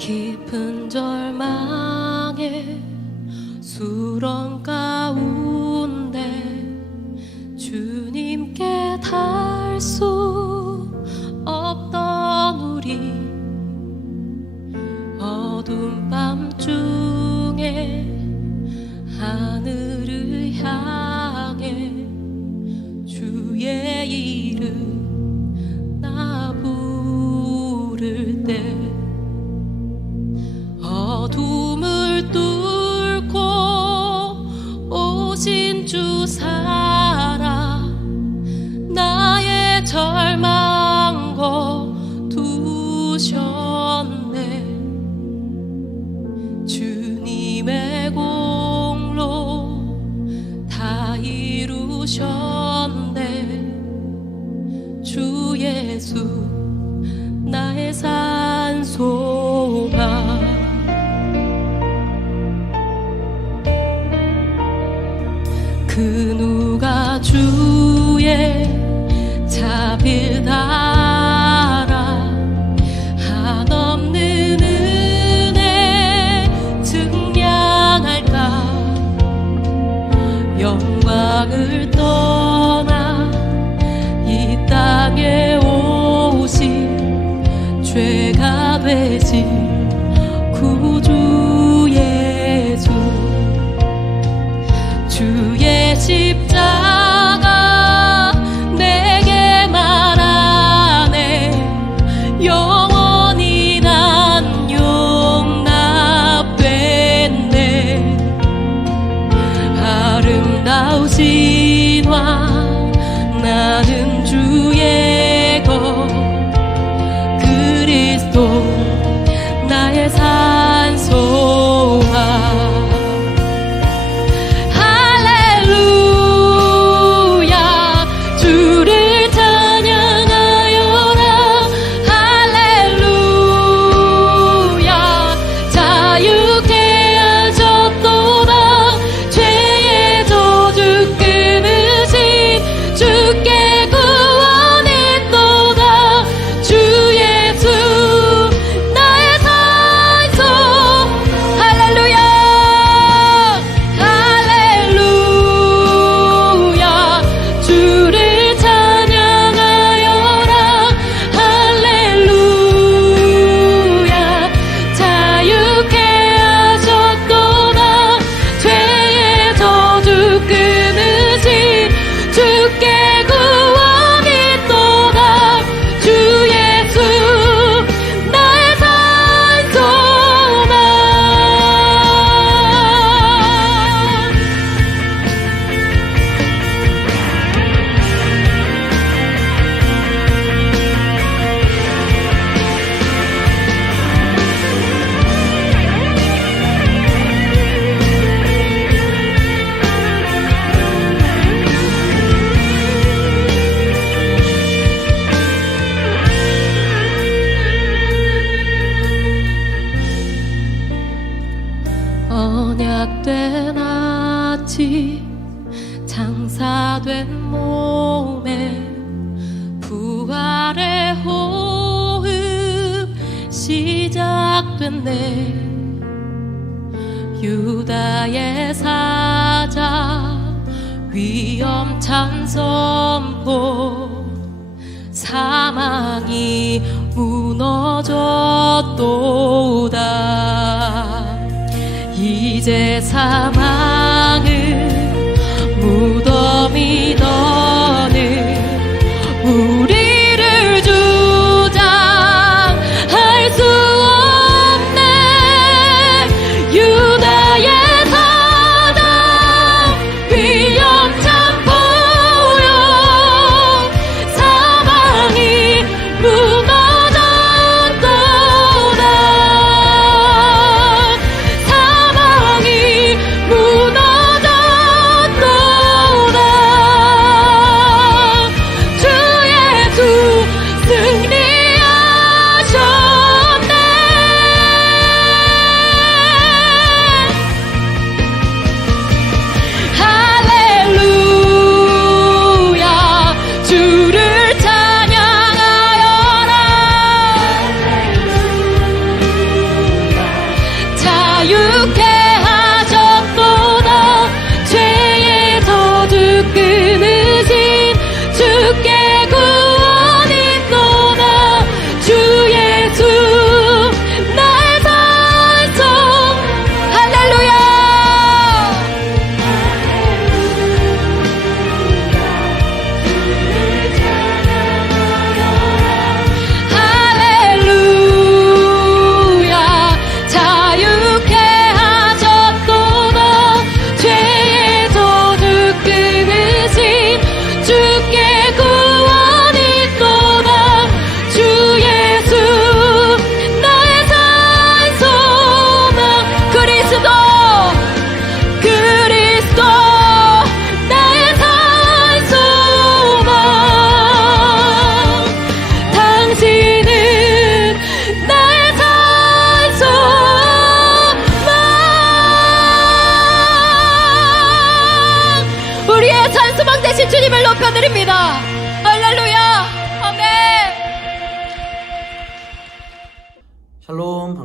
깊은 절망에 수렁 가운데 주님께 닿을 수 없던 우리, 어두운 밤중에 하늘을 향해 주의 이름 나 부를 때, 어둠을 뚫고 오신 주 살아 나의 절망 거두셨네. 주님의 공로 다 이루셨네. 주 예수 나의 산소가. 그 누가 주의 자비를 알아 한없는 은혜 증량할까. 영광을 떠나 이 땅에 오신 죄가 되신 구주 예수, 주의 십자가 내게 말하네. 영원히 난 용납됐네. 아름다우신 왕 나는 주의 것 그리스도 나의 산소가. 언약된 아침 장사된 몸에 부활의 호흡 시작됐네. 유다의 사자 위엄찬 선포, 사망이 무너졌도다. 이제 사망은 무덤이 너는 우리를 주장할 수 없네. 유다의 사자 위엄찬 보여, 사망이 무너졌도다. 사망이 무너졌도다.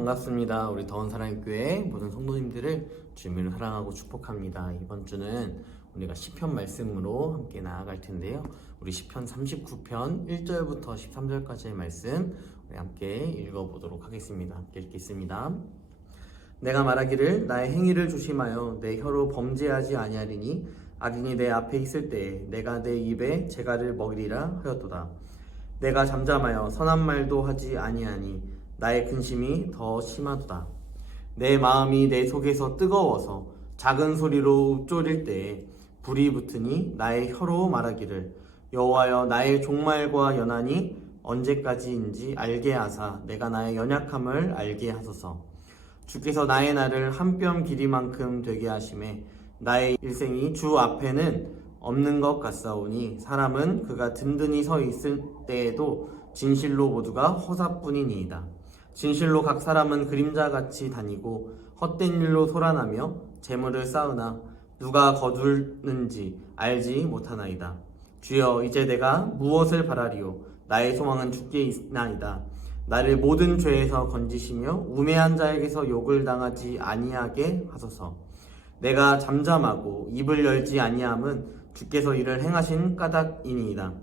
반갑습니다. 우리 더원사랑교회 모든 성도님들을 주님으로 사랑하고 축복합니다. 이번 주는 우리가 시편 말씀으로 함께 나아갈 텐데요. 우리 시편 39편 1절부터 13절까지의 말씀 우리 함께 읽어보도록 하겠습니다. 함께 읽겠습니다. 내가 말하기를 나의 행위를 조심하여 내 혀로 범죄하지 아니하리니 악인이 내 앞에 있을 때에 내가 내 입에 재갈을 먹이리라 하였도다. 내가 잠잠하여 선한 말도 하지 아니하니 나의 근심이 더 심하도다. 내 마음이 내 속에서 뜨거워서 작은 소리로 읊조릴 때에 불이 붙으니 나의 혀로 말하기를 여호와여 나의 종말과 연한이 언제까지인지 알게 하사 내가 나의 연약함을 알게 하소서. 주께서 나의 날을 한 뼘 길이만큼 되게 하심에 나의 일생이 주 앞에는 없는 것 같사오니 사람은 그가 든든히 서 있을 때에도 진실로 모두가 허사뿐이니이다. 진실로 각 사람은 그림자같이 다니고 헛된 일로 소란하며 재물을 쌓으나 누가 거둘는지 알지 못하나이다. 주여 이제 내가 무엇을 바라리요 나의 소망은 주께 있나이다. 나를 모든 죄에서 건지시며 우매한 자에게서 욕을 당하지 아니하게 하소서. 내가 잠잠하고 입을 열지 아니함은 주께서 이를 행하신 까닭이니이다.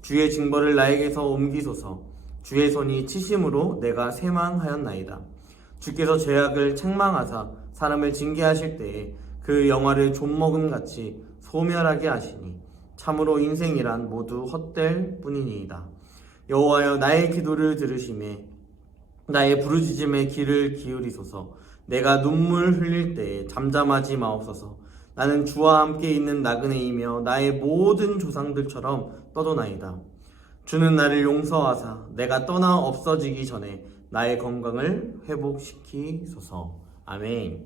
주의 징벌을 나에게서 옮기소서. 주의 손이 치심으로 내가 쇠망하였나이다. 주께서 죄악을 책망하사 사람을 징계하실 때에 그 영화를 좀먹음 같이 소멸하게 하시니 참으로 인생이란 모두 헛될 뿐이니이다. 여호와여 나의 기도를 들으시매 나의 부르짖음에 귀를 기울이소서. 내가 눈물 흘릴 때에 잠잠하지 마옵소서. 나는 주와 함께 있는 나그네이며 나의 모든 조상들처럼 떠도나이다. 주는 나를 용서하사 내가 떠나 없어지기 전에 나의 건강을 회복시키소서. 아멘.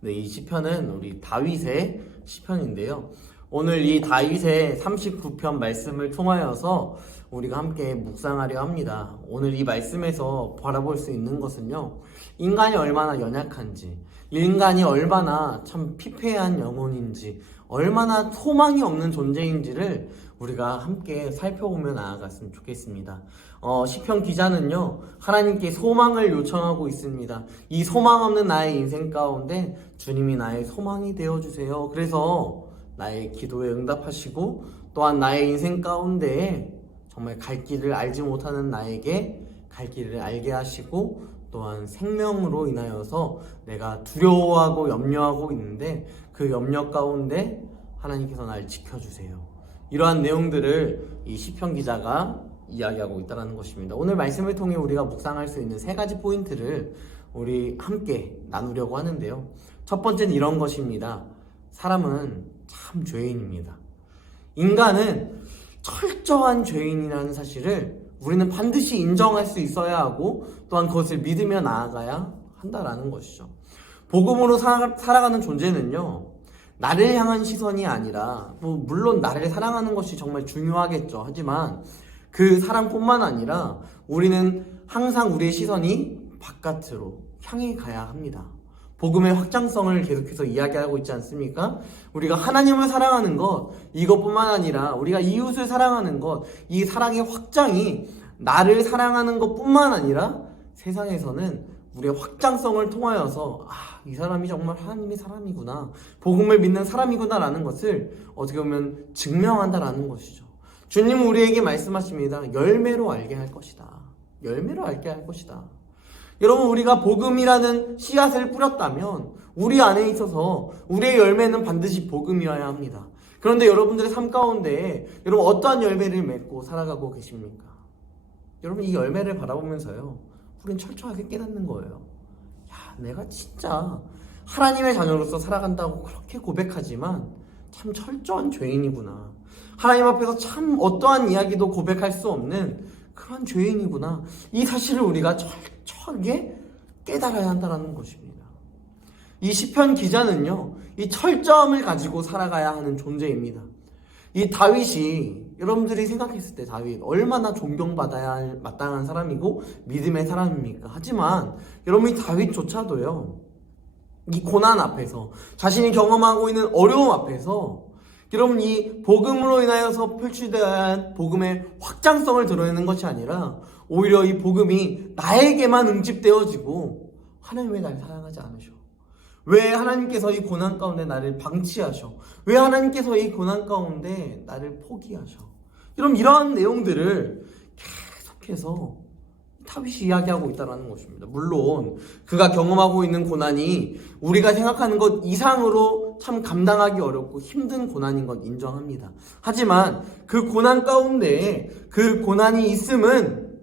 네, 이 시편은 우리 다윗의 시편인데요. 오늘 이 다윗의 39편 말씀을 통하여서 우리가 함께 묵상하려 합니다. 오늘 이 말씀에서 바라볼 수 있는 것은요, 인간이 얼마나 연약한지, 인간이 얼마나 참 피폐한 영혼인지, 얼마나 소망이 없는 존재인지를 우리가 함께 살펴보며 나아갔으면 좋겠습니다. 시편 기자는요, 하나님께 소망을 요청하고 있습니다. 이 소망 없는 나의 인생 가운데 주님이 나의 소망이 되어주세요. 그래서 나의 기도에 응답하시고 또한 나의 인생 가운데에 정말 갈 길을 알지 못하는 나에게 갈 길을 알게 하시고 또한 생명으로 인하여서 내가 두려워하고 염려하고 있는데 그 염려 가운데 하나님께서 날 지켜주세요. 이러한 내용들을 이 시편 기자가 이야기하고 있다는 것입니다. 오늘 말씀을 통해 우리가 묵상할 수 있는 세 가지 포인트를 우리 함께 나누려고 하는데요. 첫 번째는 이런 것입니다. 사람은 참 죄인입니다. 인간은 철저한 죄인이라는 사실을 우리는 반드시 인정할 수 있어야 하고 또한 그것을 믿으며 나아가야 한다라는 것이죠. 복음으로 살아가는 존재는요, 나를 향한 시선이 아니라 물론 나를 사랑하는 것이 정말 중요하겠죠. 하지만 그 사랑뿐만 아니라 우리는 항상 우리의 시선이 바깥으로 향해 가야 합니다. 복음의 확장성을 계속해서 이야기하고 있지 않습니까? 우리가 하나님을 사랑하는 것, 이것뿐만 아니라 우리가 이웃을 사랑하는 것, 이 사랑의 확장이 나를 사랑하는 것뿐만 아니라 세상에서는 우리의 확장성을 통하여서 이 사람이 정말 하나님의 사람이구나, 복음을 믿는 사람이구나라는 것을 어떻게 보면 증명한다라는 것이죠. 주님은 우리에게 말씀하십니다. 열매로 알게 할 것이다. 열매로 알게 할 것이다. 여러분, 우리가 복음이라는 씨앗을 뿌렸다면 우리 안에 있어서 우리의 열매는 반드시 복음이어야 합니다. 그런데 여러분들의 삶 가운데 여러분 어떠한 열매를 맺고 살아가고 계십니까? 여러분, 이 열매를 바라보면서요, 우린 철저하게 깨닫는 거예요. 내가 진짜 하나님의 자녀로서 살아간다고 그렇게 고백하지만 참 철저한 죄인이구나. 하나님 앞에서 참 어떠한 이야기도 고백할 수 없는 그런 죄인이구나. 이 사실을 우리가 철저하게 깨달아야 한다는 것입니다. 이 시편 기자는요, 이 철저함을 가지고 살아가야 하는 존재입니다. 이 다윗이, 여러분들이 생각했을 때 다윗 얼마나 존경받아야 할 마땅한 사람이고 믿음의 사람입니까? 하지만 여러분, 이 다윗조차도요, 이 고난 앞에서, 자신이 경험하고 있는 어려움 앞에서 여러분, 이 복음으로 인하여서 표출된 복음의 확장성을 드러내는 것이 아니라 오히려 이 복음이 나에게만 응집되어지고 하나님 왜 나를 사랑하지 않으셔? 왜 하나님께서 이 고난 가운데 나를 방치하셔? 왜 하나님께서 이 고난 가운데 나를 포기하셔? 이러한 내용들을 계속해서 다윗이 이야기하고 있다는 것입니다. 물론 그가 경험하고 있는 고난이 우리가 생각하는 것 이상으로 참 감당하기 어렵고 힘든 고난인 것 인정합니다. 하지만 그 고난 가운데 그 고난이 있음은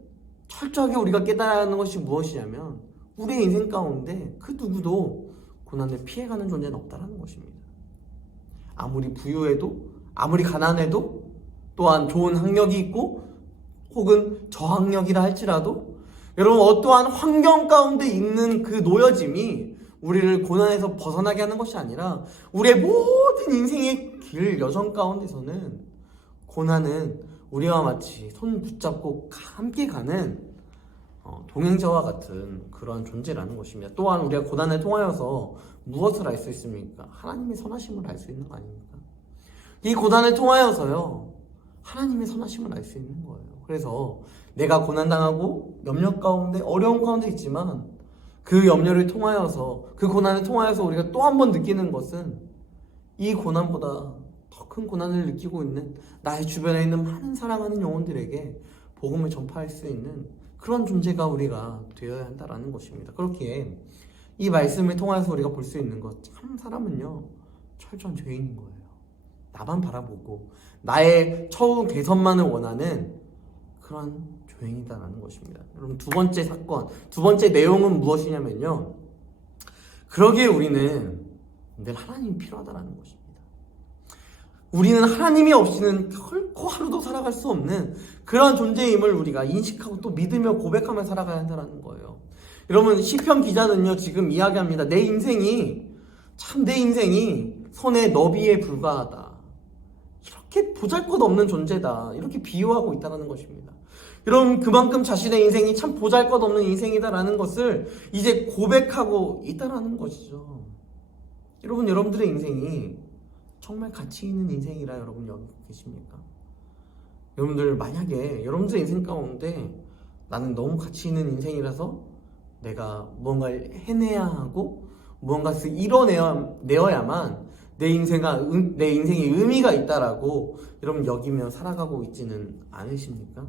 철저하게 우리가 깨달아야 하는 것이 무엇이냐면 우리의 인생 가운데 그 누구도 고난을 피해가는 존재는 없다는 것입니다. 아무리 부유해도 아무리 가난해도 또한 좋은 학력이 있고 혹은 저학력이라 할지라도 여러분 어떠한 환경 가운데 있는 그 놓여짐이 우리를 고난에서 벗어나게 하는 것이 아니라 우리의 모든 인생의 길 여정 가운데서는 고난은 우리와 마치 손 붙잡고 함께 가는 동행자와 같은 그러한 존재라는 것입니다. 또한 우리가 고난을 통하여서 무엇을 알 수 있습니까? 하나님의 선하심을 알 수 있는 거 아닙니까? 이 고난을 통하여서요 하나님의 선하심을 알 수 있는 거예요. 그래서 내가 고난당하고 염려 가운데 어려움 가운데 있지만 그 염려를 통하여서 그 고난을 통하여서 우리가 또 한 번 느끼는 것은 이 고난보다 더 큰 고난을 느끼고 있는 나의 주변에 있는 많은 사랑하는 영혼들에게 복음을 전파할 수 있는 그런 존재가 우리가 되어야 한다는 것입니다. 그렇기에 이 말씀을 통해서 우리가 볼 수 있는 것, 참 사람은요 철저한 죄인인 거예요. 나만 바라보고 나의 처우 개선만을 원하는 그런 죄인이다라는 것입니다. 여러분, 두 번째 사건, 두 번째 내용은 무엇이냐면요, 그러기에 우리는 늘 하나님이 필요하다라는 것입니다. 우리는 하나님이 없이는 결코 하루도 살아갈 수 없는 그런 존재임을 우리가 인식하고 또 믿으며 고백하며 살아가야 한다는 거예요. 여러분, 시편 기자는요 지금 이야기합니다. 내 인생이 손의 너비에 불과하다, 이렇게 보잘것없는 존재다, 이렇게 비유하고 있다는 것입니다. 여러분, 그만큼 자신의 인생이 참 보잘것없는 인생이다라는 것을 이제 고백하고 있다는 것이죠. 여러분, 여러분들의 인생이 정말 가치 있는 인생이라 여러분 여기 계십니까? 여러분들, 만약에 여러분들의 인생 가운데 나는 너무 가치 있는 인생이라서 내가 무언가를 해내야 하고 무언가를 이뤄내어야만 내 인생에 의미가 있다라고 여러분 여기며 살아가고 있지는 않으십니까?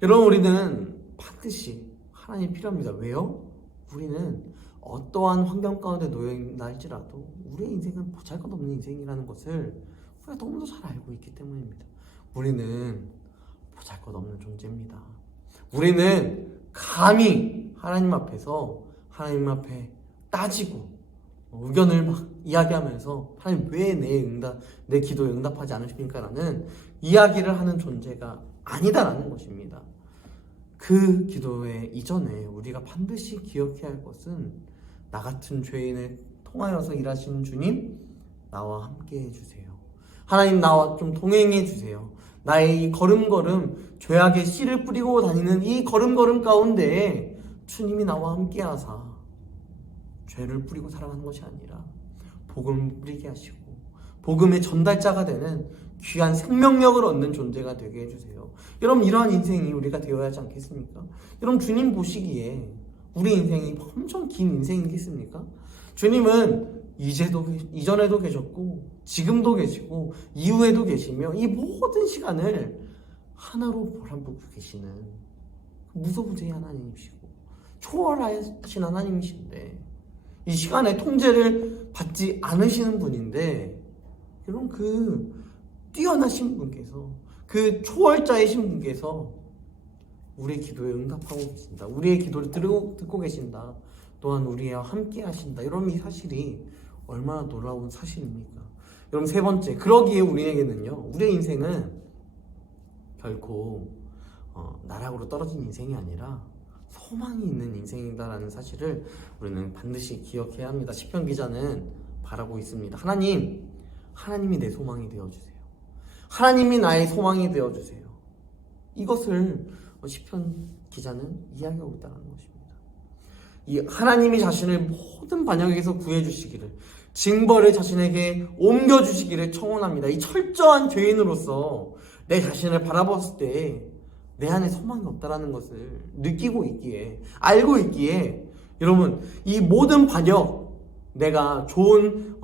여러분, 우리는 반드시 하나님이 필요합니다. 왜요? 우리는 어떠한 환경 가운데 놓여있나 할지라도 우리의 인생은 보잘것없는 인생이라는 것을 우리가 너무도 잘 알고 있기 때문입니다. 우리는 보잘것없는 존재입니다. 우리는 감히 하나님 앞에서 하나님 앞에 따지고 의견을 막 이야기하면서 하나님 왜 내 기도에 응답하지 않으십니까? 라는 이야기를 하는 존재가 아니다라는 것입니다. 그 기도의 이전에 우리가 반드시 기억해야 할 것은 나 같은 죄인을 통하여서 일하시는 주님, 나와 함께 해주세요. 하나님, 나와 좀 동행해 주세요. 나의 이 걸음걸음, 죄악의 씨를 뿌리고 다니는 이 걸음걸음 가운데 주님이 나와 함께 하사 죄를 뿌리고 살아가는 것이 아니라 복음을 뿌리게 하시고 복음의 전달자가 되는 귀한 생명력을 얻는 존재가 되게 해주세요. 여러분, 이러한 인생이 우리가 되어야 하지 않겠습니까? 여러분, 주님 보시기에 우리 인생이 엄청 긴 인생이겠습니까? 주님은 이전에도 계셨고 지금도 계시고 이후에도 계시며 이 모든 시간을 하나로 보람보고 계시는 무소부재의 하나님이시고 초월하신 하나님이신데 이 시간에 통제를 받지 않으시는 분인데, 여러분, 그 뛰어나신 분께서, 그 초월자이신 분께서 우리의 기도에 응답하고 계신다, 우리의 기도를 듣고 계신다, 또한 우리와 함께 하신다. 여러분, 이 사실이 얼마나 놀라운 사실입니까? 여러분, 세 번째, 그러기에 우리에게는요, 우리의 인생은 결코 나락으로 떨어진 인생이 아니라 소망이 있는 인생이다라는 사실을 우리는 반드시 기억해야 합니다. 시편 기자는 바라고 있습니다. 하나님이 내 소망이 되어주세요. 하나님이 나의 소망이 되어주세요. 이것을 시편 기자는 이야기하고 있다는 것입니다. 이 하나님이 자신을 모든 반역에서 구해주시기를, 징벌을 자신에게 옮겨주시기를 청원합니다. 이 철저한 죄인으로서 내 자신을 바라봤을 때 내 안에 소망이 없다라는 것을 느끼고 있기에, 알고 있기에, 여러분, 이 모든 반역, 내가 좋은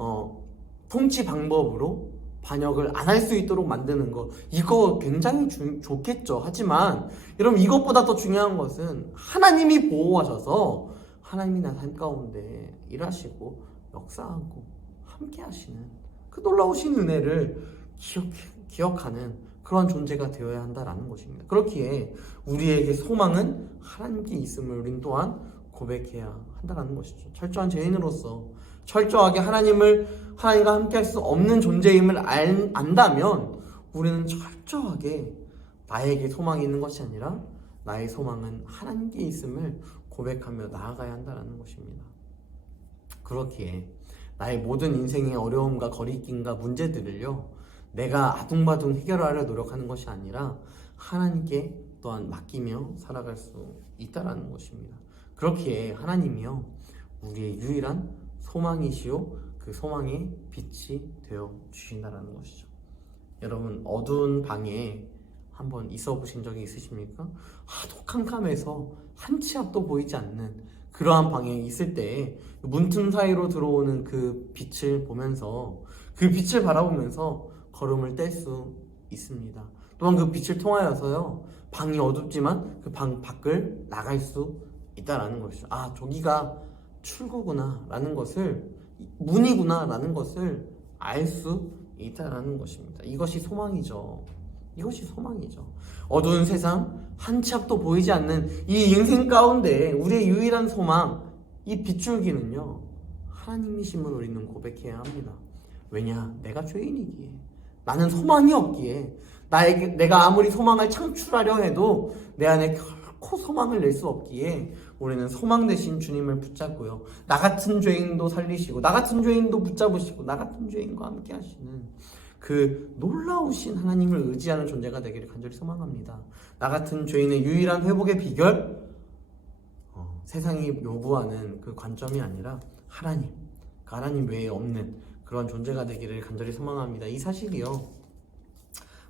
통치 방법으로 반역을 안 할 수 있도록 만드는 것, 이거 굉장히 좋겠죠. 하지만 여러분, 이것보다 더 중요한 것은 하나님이 보호하셔서 하나님이 나 삶 가운데 일하시고 역사하고 함께 하시는 그 놀라우신 은혜를 기억하는 그런 존재가 되어야 한다라는 것입니다. 그렇기에 우리에게 소망은 하나님께 있음을 우린 또한 고백해야 한다는 것이죠. 철저한 죄인으로서 철저하게 하나님과 함께 할 수 없는 존재임을 안다면 우리는 철저하게 나에게 소망이 있는 것이 아니라 나의 소망은 하나님께 있음을 고백하며 나아가야 한다는 것입니다. 그렇기에 나의 모든 인생의 어려움과 거리낌과 문제들을요, 내가 아둥바둥 해결하려 노력하는 것이 아니라 하나님께 또한 맡기며 살아갈 수 있다라는 것입니다. 그렇기에 하나님이요, 우리의 유일한 소망이시오, 그 소망의 빛이 되어 주신다라는 것이죠. 여러분, 어두운 방에 한번 있어 보신 적이 있으십니까? 하도 캄캄해서 한 치 앞도 보이지 않는 그러한 방에 있을 때 문틈 사이로 들어오는 그 빛을 보면서, 그 빛을 바라보면서 걸음을 뗄 수 있습니다. 또한 그 빛을 통하여서요, 방이 어둡지만 그 방 밖을 나갈 수 있다라는 것이죠. 아, 저기가 출구구나 라는 것을, 문이구나 라는 것을 알 수 있다라는 것입니다. 이것이 소망이죠. 이것이 소망이죠. 어두운 세상, 한 치 앞도 보이지 않는 이 인생 가운데 우리의 유일한 소망, 이 빗줄기는요, 하나님이심을 우리는 고백해야 합니다. 왜냐? 내가 죄인이기에, 나는 소망이 없기에, 내가 아무리 소망을 창출하려 해도 내 안에 결코 소망을 낼 수 없기에 우리는 소망 되신 주님을 붙잡고요, 나 같은 죄인도 살리시고 나 같은 죄인도 붙잡으시고 나 같은 죄인과 함께 하시는 그 놀라우신 하나님을 의지하는 존재가 되기를 간절히 소망합니다. 나 같은 죄인의 유일한 회복의 비결, 세상이 요구하는 그 관점이 아니라 하나님, 그 하나님 외에 없는 그런 존재가 되기를 간절히 소망합니다. 이 사실이요,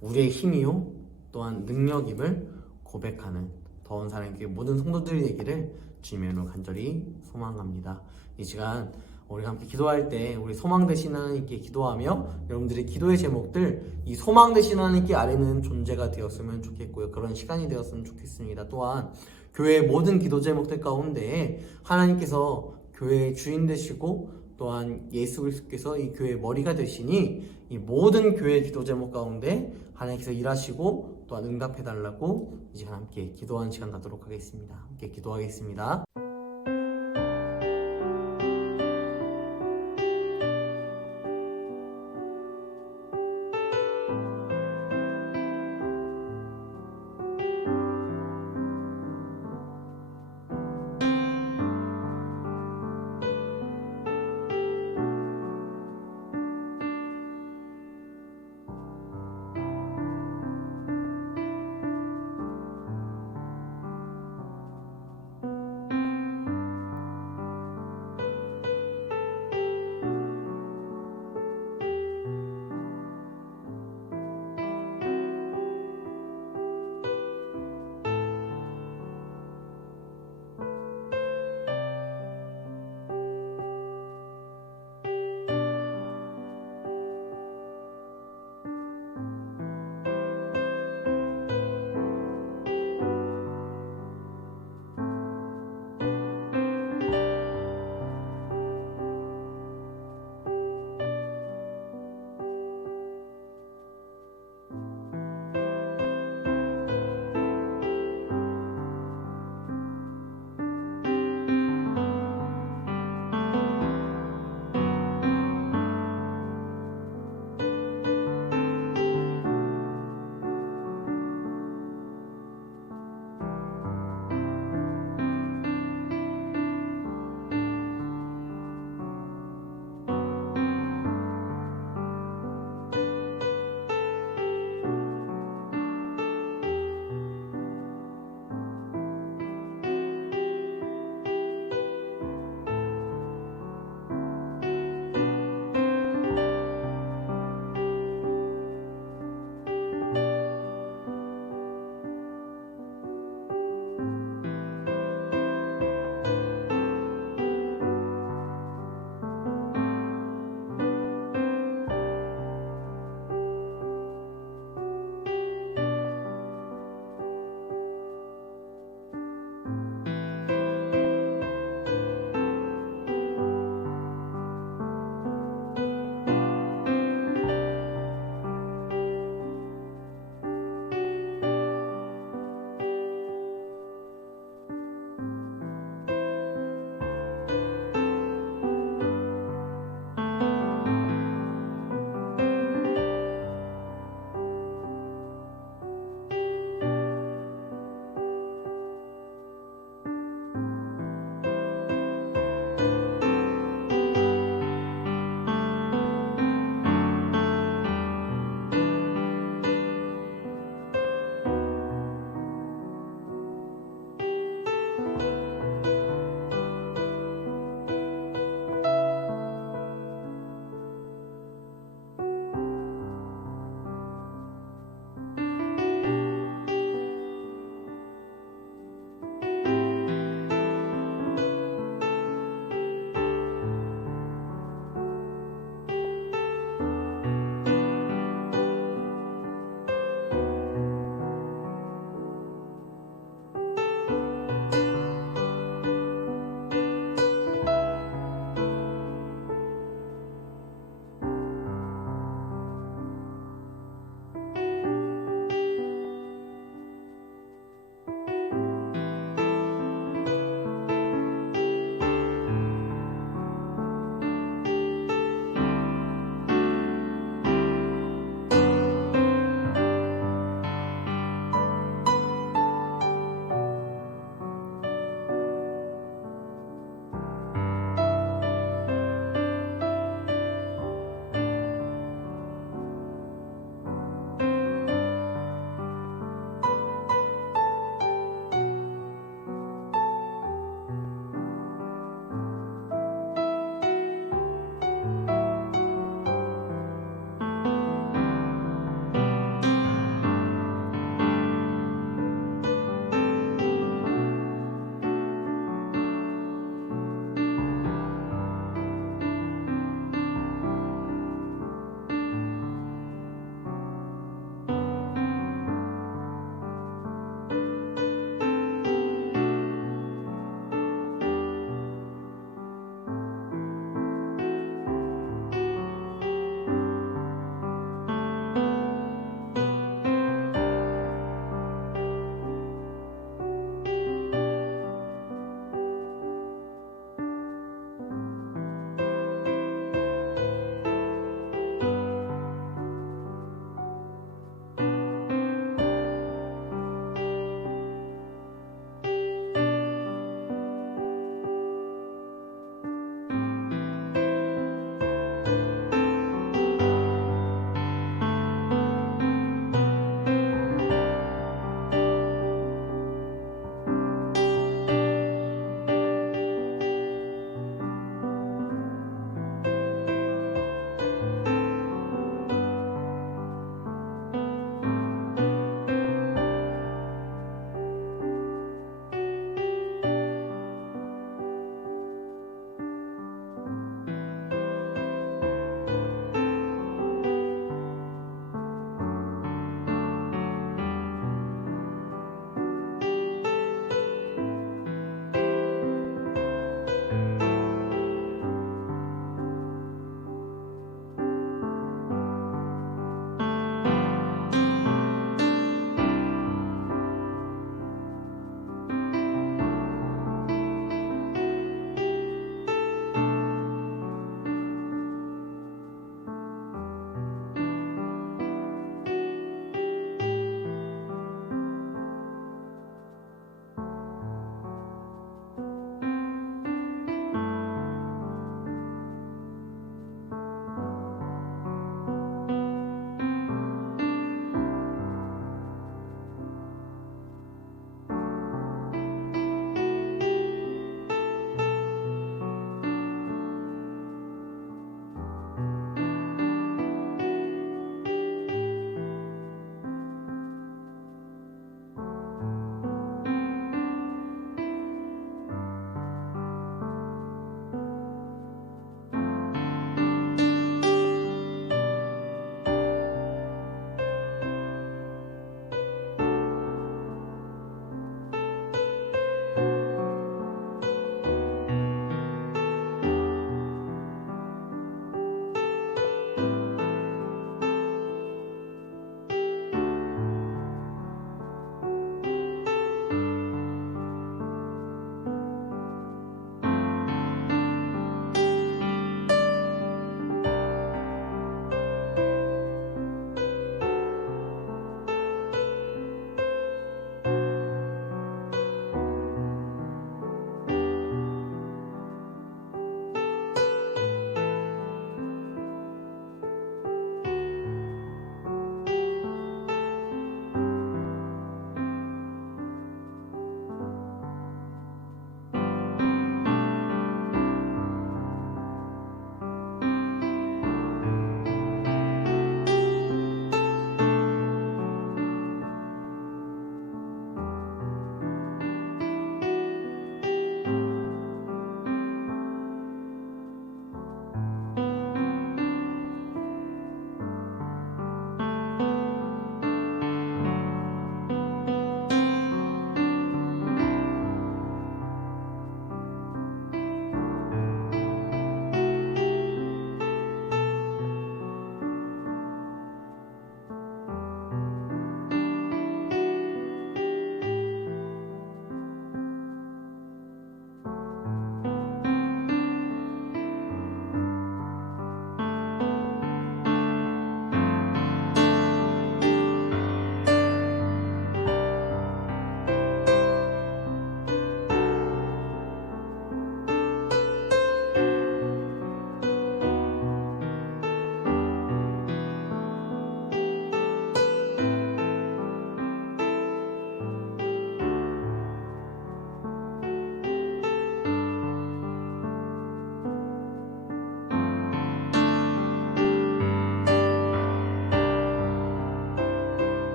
우리의 힘이요 또한 능력임을 고백하는 더운 사랑교회 모든 성도들이 되기를 주님의 이름으로 간절히 소망합니다. 이 시간 우리가 함께 기도할 때 우리 소망 되신 하나님께 기도하며 여러분들의 기도의 제목들, 이 소망 되신 하나님께 아뢰는 존재가 되었으면 좋겠고요, 그런 시간이 되었으면 좋겠습니다. 또한 교회의 모든 기도 제목들 가운데 하나님께서 교회의 주인 되시고 또한 예수 그리스도께서 이 교회의 머리가 되시니 이 모든 교회의 기도 제목 가운데 하나님께서 일하시고 또한 응답해달라고 이 시간 함께 기도하는 시간 갖도록 하겠습니다. 함께 기도하겠습니다.